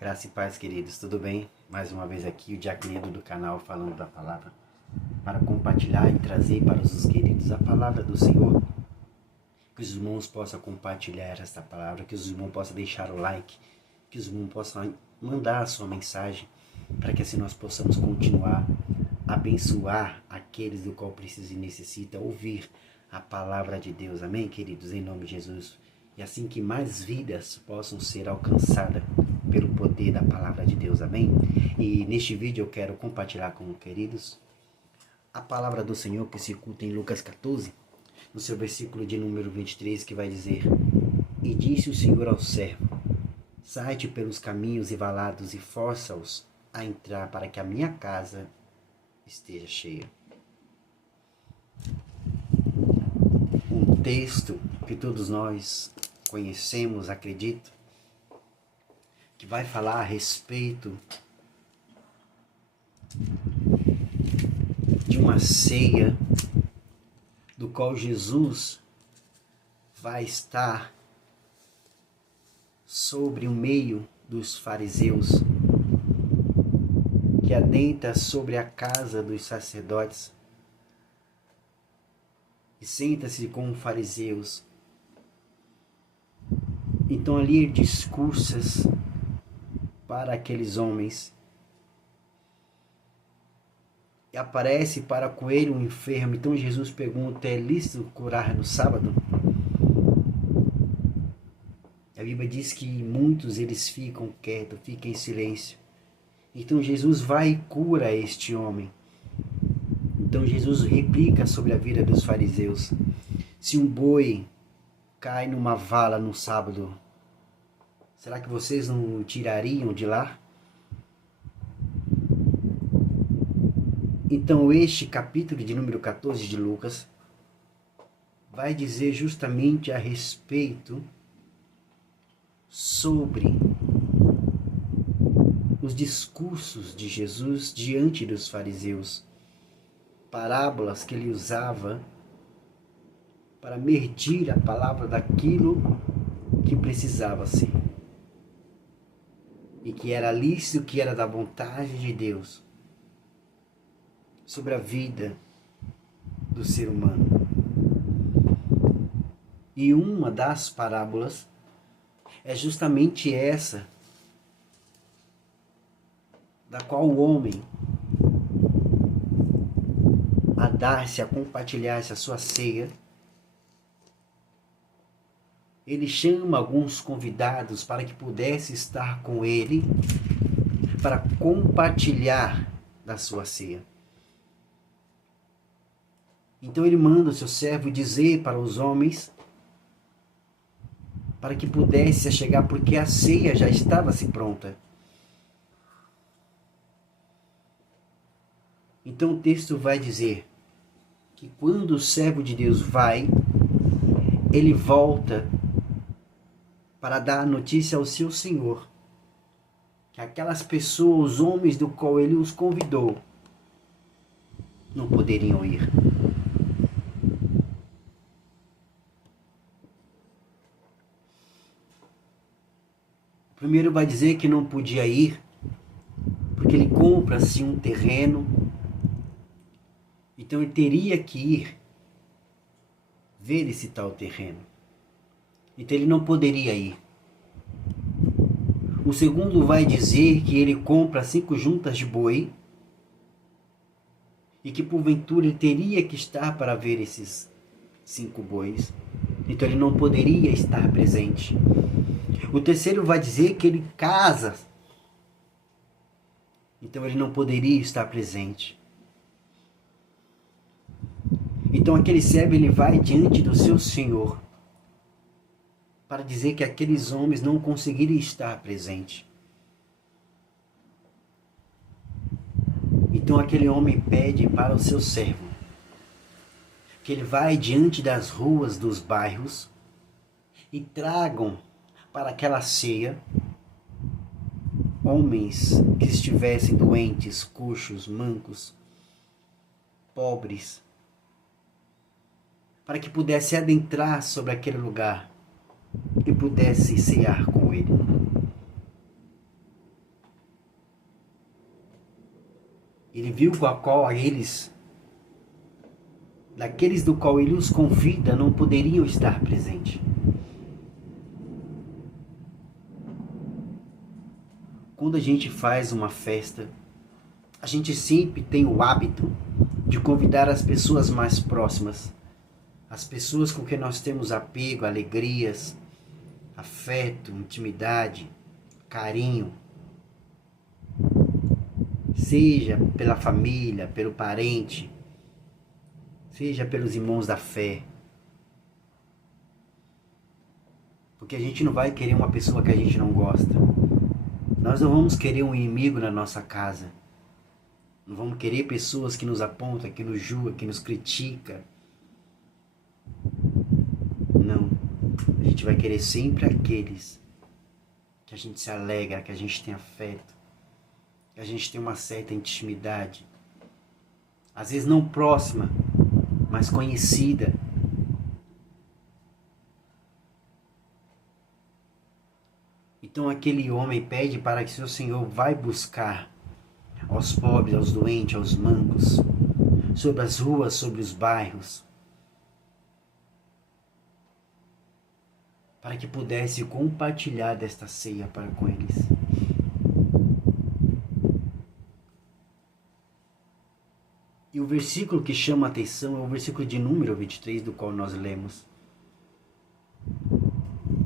Graça e paz, queridos, tudo bem? Mais uma vez aqui o Diaconedo do canal falando da palavra para compartilhar e trazer para os queridos a palavra do Senhor. Que os irmãos possam compartilhar esta palavra, que os irmãos possam deixar o like, que os irmãos possam mandar a sua mensagem, para que assim nós possamos continuar a abençoar aqueles do qual precisa e necessita ouvir a palavra de Deus. Amém, queridos? Em nome de Jesus. E assim que mais vidas possam ser alcançadas pelo poder da palavra de Deus, amém? E neste vídeo eu quero compartilhar com os queridos a palavra do Senhor que se oculta em Lucas 14, no seu versículo de número 23, que vai dizer: E disse o Senhor ao servo: Sai-te pelos caminhos e valados e força-os a entrar para que a minha casa esteja cheia. Um texto que todos nós conhecemos, acredito, que vai falar a respeito de uma ceia do qual Jesus vai estar sobre o meio dos fariseus, que adentra sobre a casa dos sacerdotes e senta-se com os fariseus. Então ali discursas para aqueles homens. E aparece para com ele um enfermo. Então Jesus pergunta: é lícito curar no sábado? A Bíblia diz que muitos eles ficam quietos, ficam em silêncio. Então Jesus vai e cura este homem. Então Jesus replica sobre a vida dos fariseus: se um boi cai numa vala no sábado, será que vocês não o tirariam de lá? Então este capítulo de número 14 de Lucas vai dizer justamente a respeito sobre os discursos de Jesus diante dos fariseus, parábolas que ele usava para medir a palavra daquilo que precisava ser, e que era lícito, que era da vontade de Deus, sobre a vida do ser humano. E uma das parábolas é justamente essa, da qual o homem, a dar-se, a compartilhar-se a sua ceia, ele chama alguns convidados para que pudesse estar com ele, para compartilhar da sua ceia. Então ele manda o seu servo dizer para os homens, para que pudesse chegar, porque a ceia já estava assim pronta. Então o texto vai dizer que quando o servo de Deus vai, ele volta para dar a notícia ao seu Senhor que aquelas pessoas, os homens do qual ele os convidou, não poderiam ir. Primeiro vai dizer que não podia ir, porque ele compra-se um terreno, então ele teria que ir ver esse tal terreno. Então ele não poderia ir. O segundo vai dizer que ele compra 5 juntas de boi e que porventura ele teria que estar para ver esses 5 bois. Então ele não poderia estar presente. O terceiro vai dizer que ele casa, então ele não poderia estar presente. Então aquele servo ele vai diante do seu Senhor para dizer que aqueles homens não conseguiriam estar presentes. Então aquele homem pede para o seu servo que ele vai diante das ruas dos bairros e tragam para aquela ceia homens que estivessem doentes, coxos, mancos, pobres, para que pudesse adentrar sobre aquele lugar e pudesse cear com ele. Ele viu com a qual daqueles do qual ele os convida, não poderiam estar presentes. Quando a gente faz uma festa, a gente sempre tem o hábito de convidar as pessoas mais próximas, as pessoas com quem nós temos apego, alegrias, afeto, intimidade, carinho. Seja pela família, pelo parente, seja pelos irmãos da fé. Porque a gente não vai querer uma pessoa que a gente não gosta. Nós não vamos querer um inimigo na nossa casa. Não vamos querer pessoas que nos apontam, que nos julgam, que nos criticam. Não. A gente vai querer sempre aqueles que a gente se alegra, que a gente tem afeto, que a gente tem uma certa intimidade. Às vezes não próxima, mas conhecida. Então aquele homem pede para que seu Senhor vai buscar aos pobres, aos doentes, aos mancos, sobre as ruas, sobre os bairros, para que pudesse compartilhar desta ceia para com eles. E o versículo que chama a atenção é o versículo de número 23, do qual nós lemos.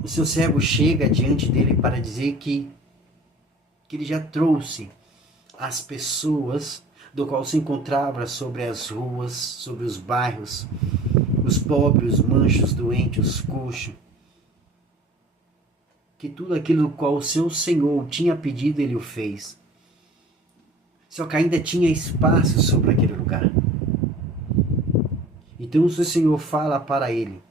O seu servo chega diante dele para dizer que ele já trouxe as pessoas do qual se encontrava sobre as ruas, sobre os bairros, os pobres, os manchos, os doentes, os coxos, que tudo aquilo do qual o seu Senhor tinha pedido, ele o fez. Só que ainda tinha espaço sobre aquele lugar. Então o seu Senhor fala para ele: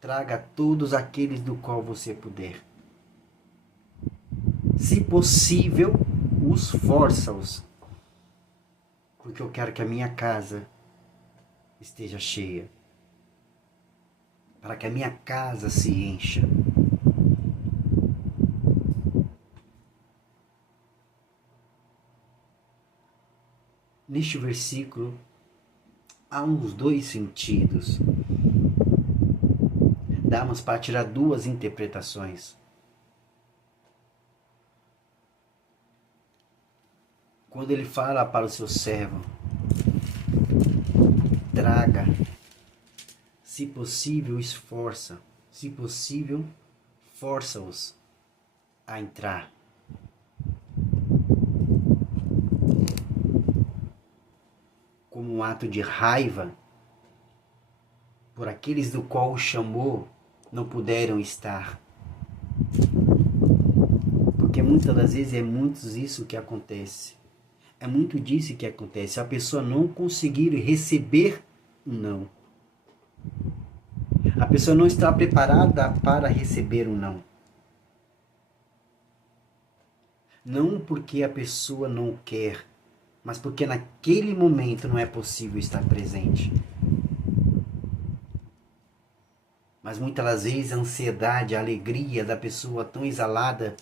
traga todos aqueles do qual você puder. Se possível, os força-os, porque eu quero que a minha casa esteja cheia, para que a minha casa se encha. Neste versículo há uns dois sentidos. Damos para tirar duas interpretações. Quando ele fala para o seu servo: traga, se possível esforça, se possível força-os a entrar. Como um ato de raiva por aqueles do qual o chamou não puderam estar. Porque muitas das vezes é muito isso que acontece. É muito disso que acontece. A pessoa não conseguir receber um não. A pessoa não está preparada para receber um não. Não porque a pessoa não quer, mas porque naquele momento não é possível estar presente. Mas muitas das vezes a ansiedade, a alegria da pessoa tão exalada,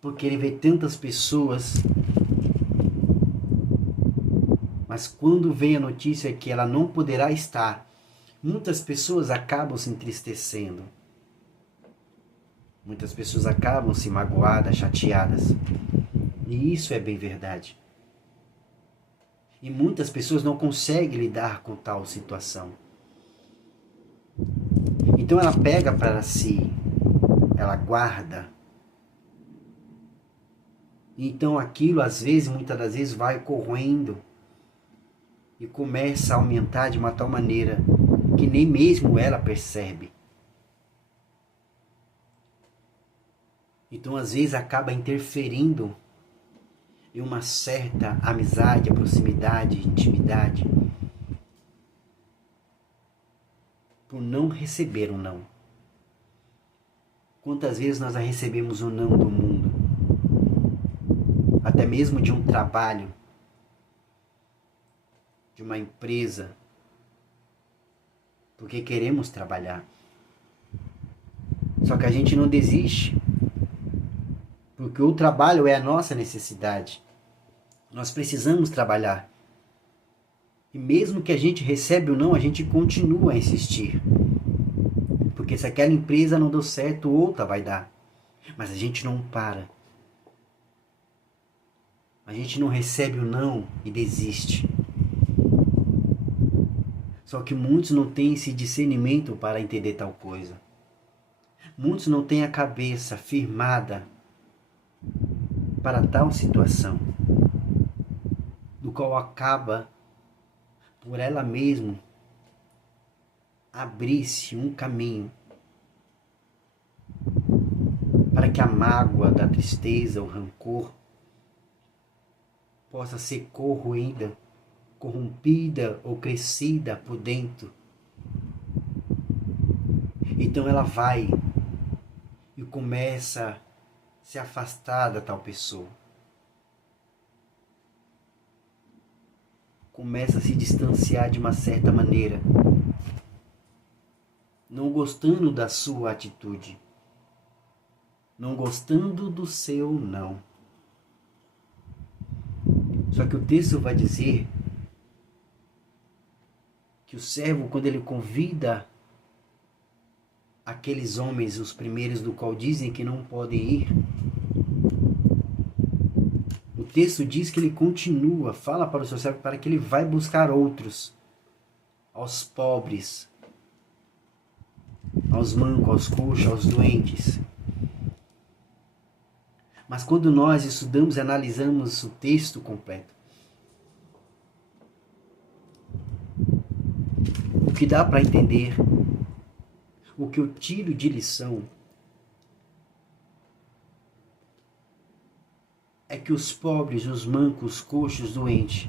porque ele vê tantas pessoas, mas quando vem a notícia que ela não poderá estar, muitas pessoas acabam se entristecendo. Muitas pessoas acabam se magoadas, chateadas. E isso é bem verdade. E muitas pessoas não conseguem lidar com tal situação. Então ela pega para si, ela guarda. Então aquilo às vezes, muitas das vezes vai corroendo e começa a aumentar de uma tal maneira que nem mesmo ela percebe. Então às vezes acaba interferindo em uma certa amizade, proximidade, intimidade, por não receber um não. Quantas vezes nós já recebemos um não do mundo, até mesmo de um trabalho, de uma empresa, porque queremos trabalhar. Só que a gente não desiste, porque o trabalho é a nossa necessidade. Nós precisamos trabalhar. E mesmo que a gente recebe ou não, a gente continua a insistir. Porque se aquela empresa não deu certo, outra vai dar. Mas a gente não para. A gente não recebe o não e desiste. Só que muitos não têm esse discernimento para entender tal coisa. Muitos não têm a cabeça firmada para tal situação, do qual acaba por ela mesma abrir-se um caminho para que a mágoa da tristeza, o rancor, possa ser corroída, corrompida ou crescida por dentro. Então ela vai e começa a se afastar da tal pessoa. Começa a se distanciar de uma certa maneira, não gostando da sua atitude, não gostando do seu não. Só que o texto vai dizer que o servo, quando ele convida aqueles homens, os primeiros do qual dizem que não podem ir, o texto diz que ele continua, fala para o seu servo para que ele vai buscar outros, aos pobres, aos mancos, aos coxos, aos doentes. Mas quando nós estudamos e analisamos o texto completo, o que dá para entender, o que eu tiro de lição, é que os pobres, os mancos, os coxos, os doentes,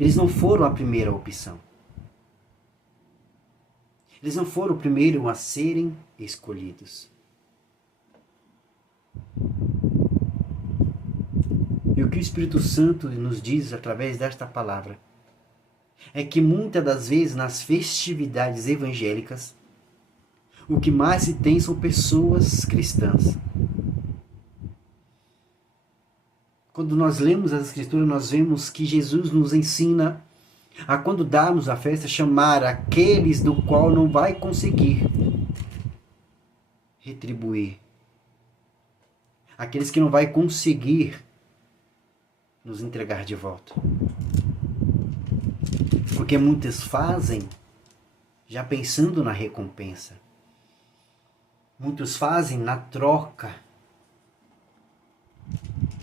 eles não foram a primeira opção. Eles não foram o primeiro a serem escolhidos. E o que o Espírito Santo nos diz através desta palavra é que muitas das vezes nas festividades evangélicas, o que mais se tem são pessoas cristãs. Quando nós lemos as Escrituras, nós vemos que Jesus nos ensina a, quando darmos a festa, chamar aqueles do qual não vai conseguir retribuir. Aqueles que não vai conseguir nos entregar de volta. Porque muitos fazem já pensando na recompensa. Muitos fazem na troca.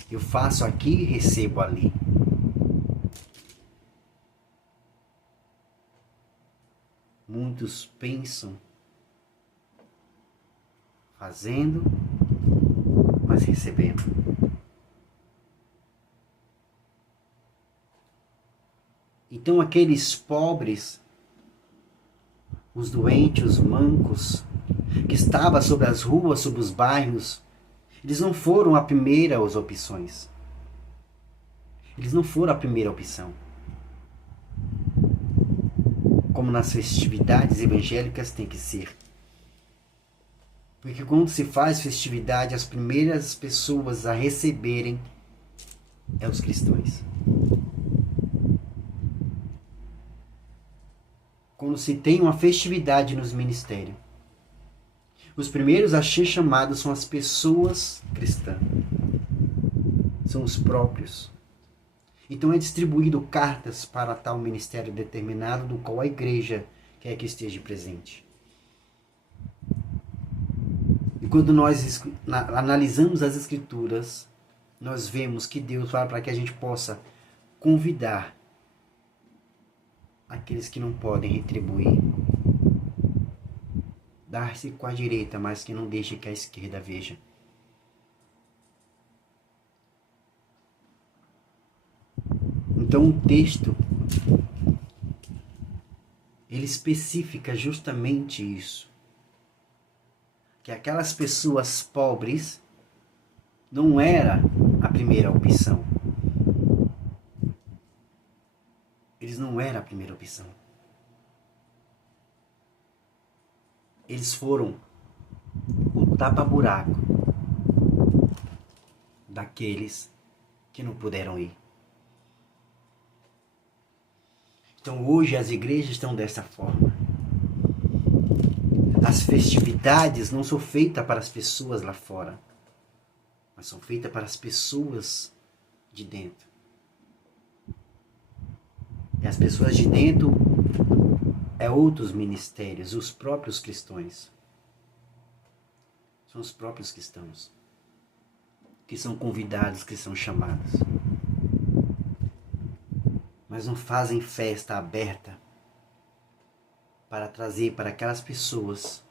Eu faço aqui e recebo ali. Muitos pensam fazendo, mas recebendo. Então aqueles pobres, os doentes, os mancos, que estavam sobre as ruas, sobre os bairros, eles não foram a primeira opções. Eles não foram a primeira opção. Como nas festividades evangélicas tem que ser. Porque quando se faz festividade, as primeiras pessoas a receberem é os cristãos. Quando se tem uma festividade nos ministérios, os primeiros a ser chamados são as pessoas cristãs. São os próprios. Então é distribuído cartas para tal ministério determinado, do qual a igreja quer que esteja presente. E quando nós analisamos as Escrituras, nós vemos que Deus fala para que a gente possa convidar aqueles que não podem retribuir, dar-se com a direita, mas que não deixe que a esquerda veja. Então o texto, ele especifica justamente isso. Que aquelas pessoas pobres não era a primeira opção. Eles não eram a primeira opção. Eles foram o tapa-buraco daqueles que não puderam ir. Então hoje as igrejas estão dessa forma. As festividades não são feitas para as pessoas lá fora, mas são feitas para as pessoas de dentro. E as pessoas de dentro é outros ministérios, os próprios cristãos. São os próprios cristãos que são convidados, que são chamados. Mas não fazem festa aberta para trazer para aquelas pessoas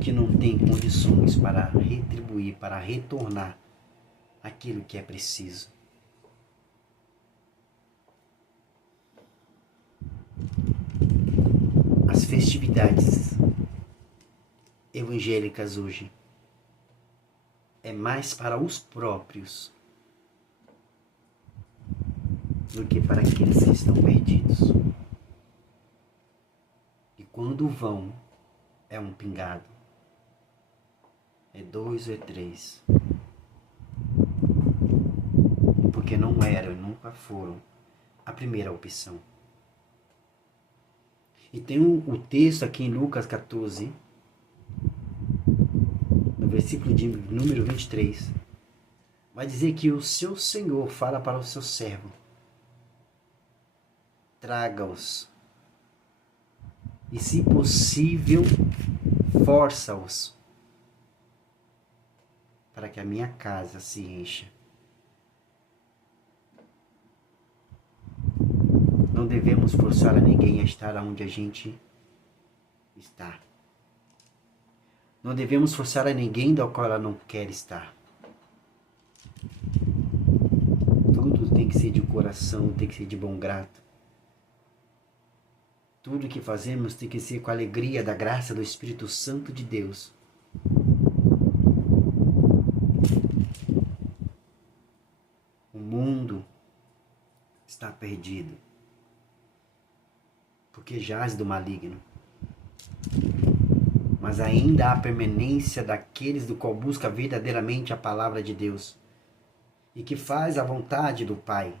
que não têm condições para retribuir, para retornar aquilo que é preciso. As festividades evangélicas hoje é mais para os próprios do que para aqueles que estão perdidos. E quando vão, é um pingado, é 2 ou é 3. Porque não eram e nunca foram a primeira opção. E tem o texto aqui em Lucas 14, no versículo de número 23, vai dizer que o seu Senhor fala para o seu servo: traga-os e, se possível, força-os para que a minha casa se encha. Não devemos forçar a ninguém a estar onde a gente está. Não devemos forçar a ninguém do qual ela não quer estar. Tudo tem que ser de coração, tem que ser de bom grado. Tudo que fazemos tem que ser com a alegria da graça do Espírito Santo de Deus. O mundo está perdido, porque jaz do maligno. Mas ainda há permanência daqueles do qual busca verdadeiramente a palavra de Deus e que faz a vontade do Pai,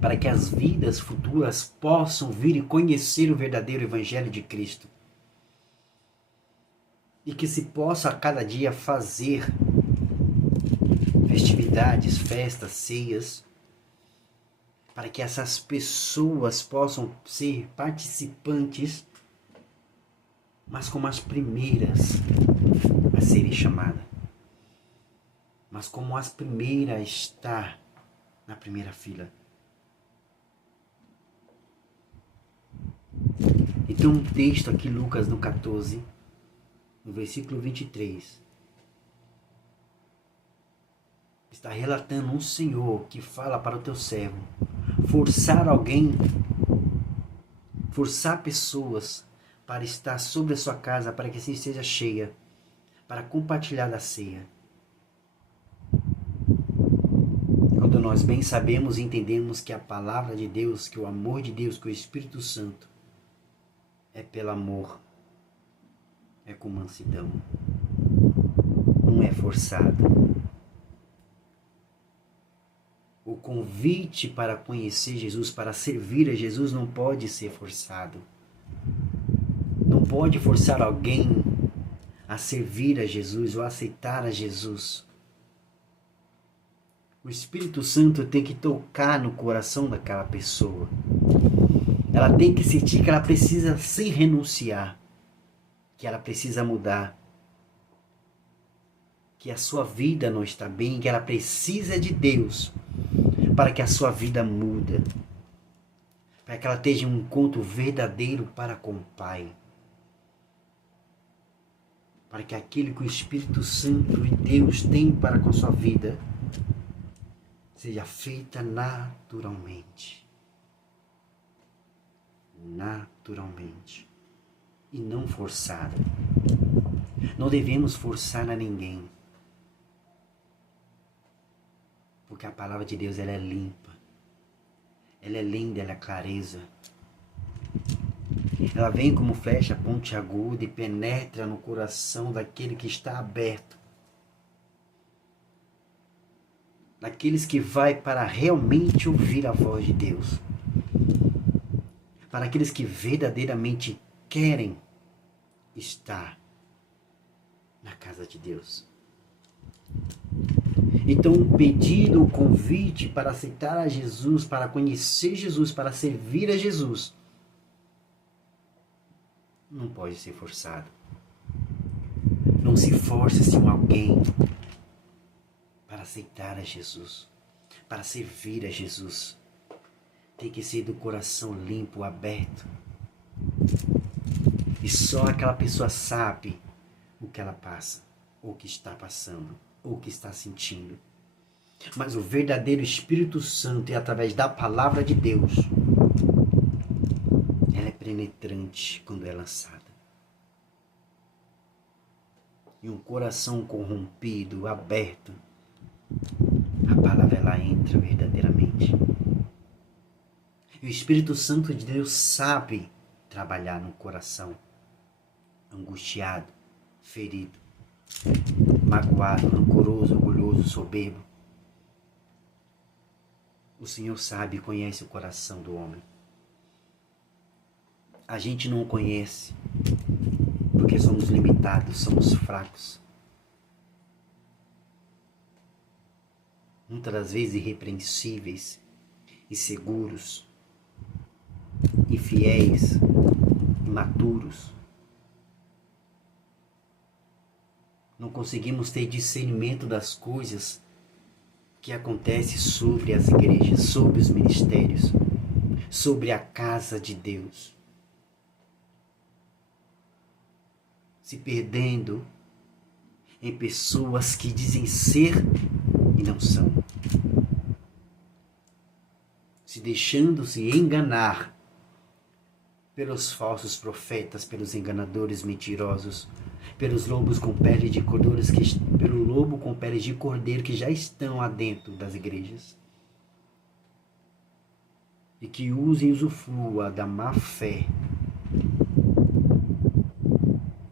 para que as vidas futuras possam vir e conhecer o verdadeiro Evangelho de Cristo. E que se possa a cada dia fazer festividades, festas, ceias, para que essas pessoas possam ser participantes, mas como as primeiras a serem chamadas. Mas como as primeiras a estar na primeira fila. Então um texto aqui, Lucas no 14, no versículo 23, está relatando um Senhor que fala para o teu servo forçar alguém, forçar pessoas para estar sobre a sua casa, para que assim seja cheia, para compartilhar da ceia. Quando nós bem sabemos e entendemos que a palavra de Deus, que o amor de Deus, que o Espírito Santo é pelo amor, é com mansidão, não é forçado. O convite para conhecer Jesus, para servir a Jesus, não pode ser forçado. Não pode forçar alguém a servir a Jesus ou a aceitar a Jesus. O Espírito Santo tem que tocar no coração daquela pessoa. Ela tem que sentir que ela precisa se renunciar, que ela precisa mudar, que a sua vida não está bem, que ela precisa de Deus para que a sua vida mude, para que ela tenha um encontro verdadeiro para com o Pai, para que aquilo que o Espírito Santo e Deus tem para com a sua vida seja feita naturalmente. Naturalmente. E não forçada. Não devemos forçar a ninguém. Porque a palavra de Deus, ela é limpa. Ela é linda, ela é clareza. Ela vem como flecha pontiaguda e penetra no coração daquele que está aberto daqueles que vai para realmente ouvir a voz de Deus, para aqueles que verdadeiramente querem estar na casa de Deus. Então o pedido, o convite para aceitar a Jesus, para conhecer Jesus, para servir a Jesus, não pode ser forçado. Não se force em alguém para aceitar a Jesus, para servir a Jesus. Tem que ser do coração limpo, aberto. E só aquela pessoa sabe o que ela passa, ou o que está passando, ou o que está sentindo. Mas o verdadeiro Espírito Santo é através da palavra de Deus. Ela é penetrante quando é lançada. E um coração corrompido, aberto, a palavra ela entra verdadeiramente. E o Espírito Santo de Deus sabe trabalhar no coração angustiado, ferido, magoado, rancoroso, orgulhoso, soberbo. O Senhor sabe e conhece o coração do homem. A gente não o conhece porque somos limitados, somos fracos. Muitas das vezes irrepreensíveis, inseguros, infiéis, imaturos. Não conseguimos ter discernimento das coisas que acontecem sobre as igrejas, sobre os ministérios, sobre a casa de Deus. Se perdendo em pessoas que dizem ser e não são. Se deixando-se enganar pelos falsos profetas, pelos enganadores mentirosos, pelos lobos com pele de cordeiros, pelo lobo com pele de cordeiro que já estão adentro das igrejas. E que usem e usufrua da má fé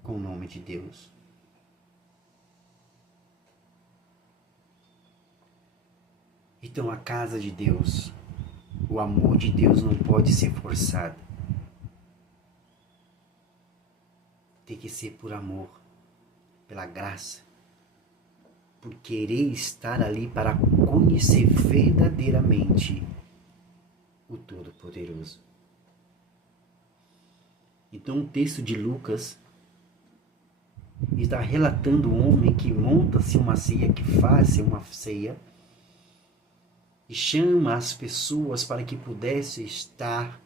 com o nome de Deus. Então a casa de Deus, o amor de Deus não pode ser forçado. Tem que ser por amor, pela graça, por querer estar ali para conhecer verdadeiramente o Todo-Poderoso. Então o texto de Lucas está relatando um homem que monta-se uma ceia, que faz uma ceia, e chama as pessoas para que pudessem estar.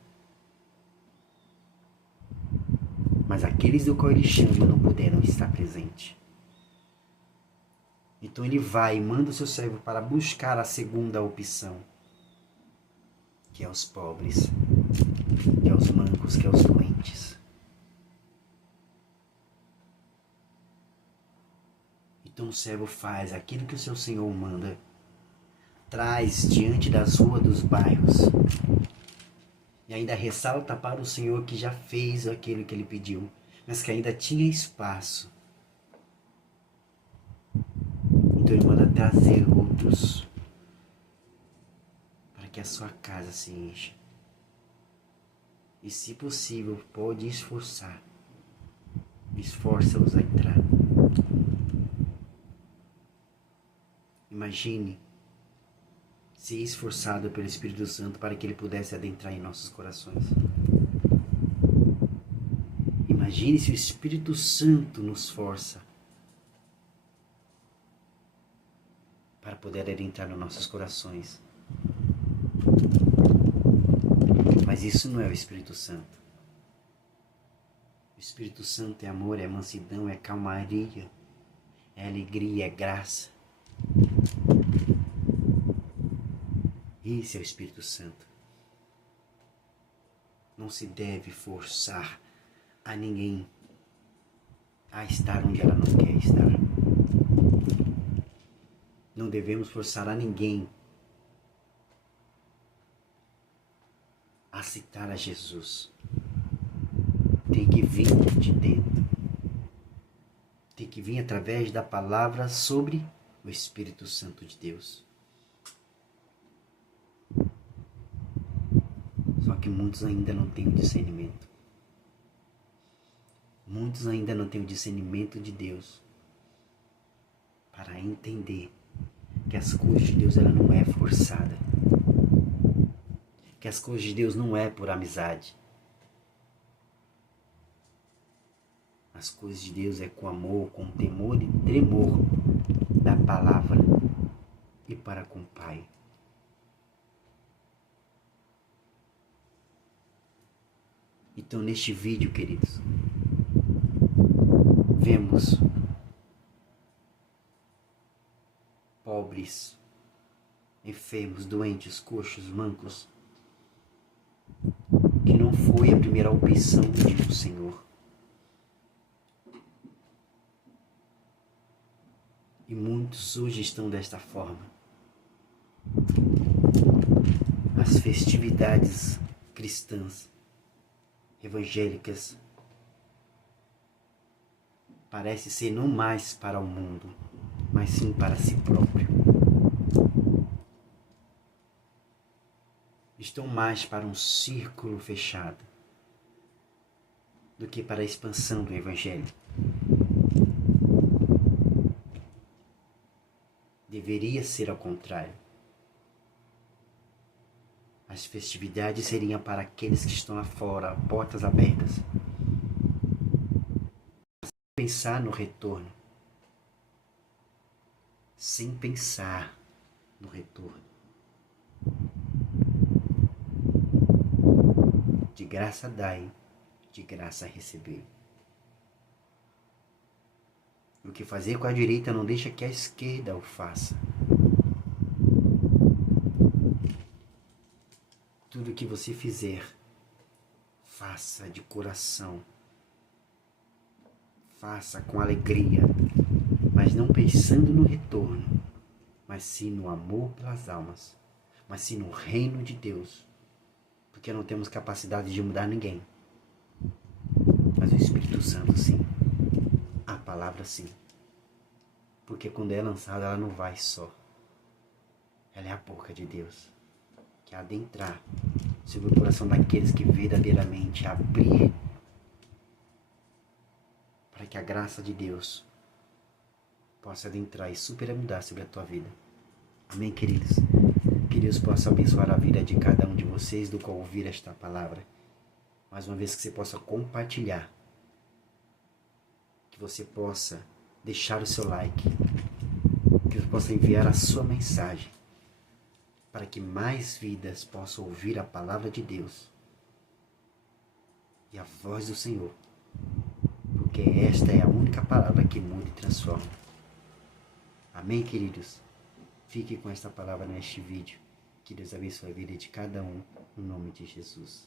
Mas aqueles do qual ele chama não puderam estar presentes. Então ele vai e manda o seu servo para buscar a segunda opção, que é os pobres, que é os mancos, que é os doentes. Então o servo faz aquilo que o seu senhor manda, traz diante das ruas dos bairros, e ainda ressalta para o Senhor que já fez aquilo que ele pediu, mas que ainda tinha espaço. Então ele manda trazer outros, para que a sua casa se encha. E se possível, pode esforçar. Esforça-os a entrar. Imagine ser esforçado pelo Espírito Santo para que ele pudesse adentrar em nossos corações. Imagine se o Espírito Santo nos força para poder adentrar nos nossos corações. Mas isso não é o Espírito Santo. O Espírito Santo é amor, é mansidão, é calmaria, é alegria, é graça. Esse é o Espírito Santo. Não se deve forçar a ninguém a estar onde ela não quer estar. Não devemos forçar a ninguém a aceitar a Jesus. Tem que vir de dentro. Tem que vir através da palavra sobre o Espírito Santo de Deus. Porque muitos ainda não têm o discernimento. Muitos ainda não têm o discernimento de Deus para entender que as coisas de Deus ela não é forçada. Que as coisas de Deus não é por amizade. As coisas de Deus é com amor, com temor e tremor da palavra e para com o Pai. Então, neste vídeo, queridos, vemos pobres, enfermos, doentes, coxos, mancos, que não foi a primeira opção do Senhor. E muitos hoje estão desta forma. As festividades cristãs, evangélicas, parece ser não mais para o mundo, mas sim para si próprio. Estão mais para um círculo fechado do que para a expansão do Evangelho. Deveria ser ao contrário. As festividades seriam para aqueles que estão lá fora, portas abertas. Pensar no retorno. Sem pensar no retorno. De graça dai, de graça receber. O que fazer com a direita não deixa que a esquerda o faça. Tudo que você fizer, faça de coração. Faça com alegria, mas não pensando no retorno, mas sim no amor pelas almas, mas sim no reino de Deus. Porque não temos capacidade de mudar ninguém. Mas o Espírito Santo sim. A palavra sim. Porque quando é lançada ela não vai só. Ela é a boca de Deus. Que adentrar sobre o coração daqueles que verdadeiramente abrir para que a graça de Deus possa adentrar e superabundar sobre a tua vida. Amém, queridos? Que Deus possa abençoar a vida de cada um de vocês do qual ouvir esta palavra. Mais uma vez que você possa compartilhar. Que você possa deixar o seu like. Que você possa enviar a sua mensagem. Para que mais vidas possam ouvir a palavra de Deus. E a voz do Senhor. Porque esta é a única palavra que muda e transforma. Amém, queridos? Fique com esta palavra neste vídeo. Que Deus abençoe a vida de cada um, no nome de Jesus.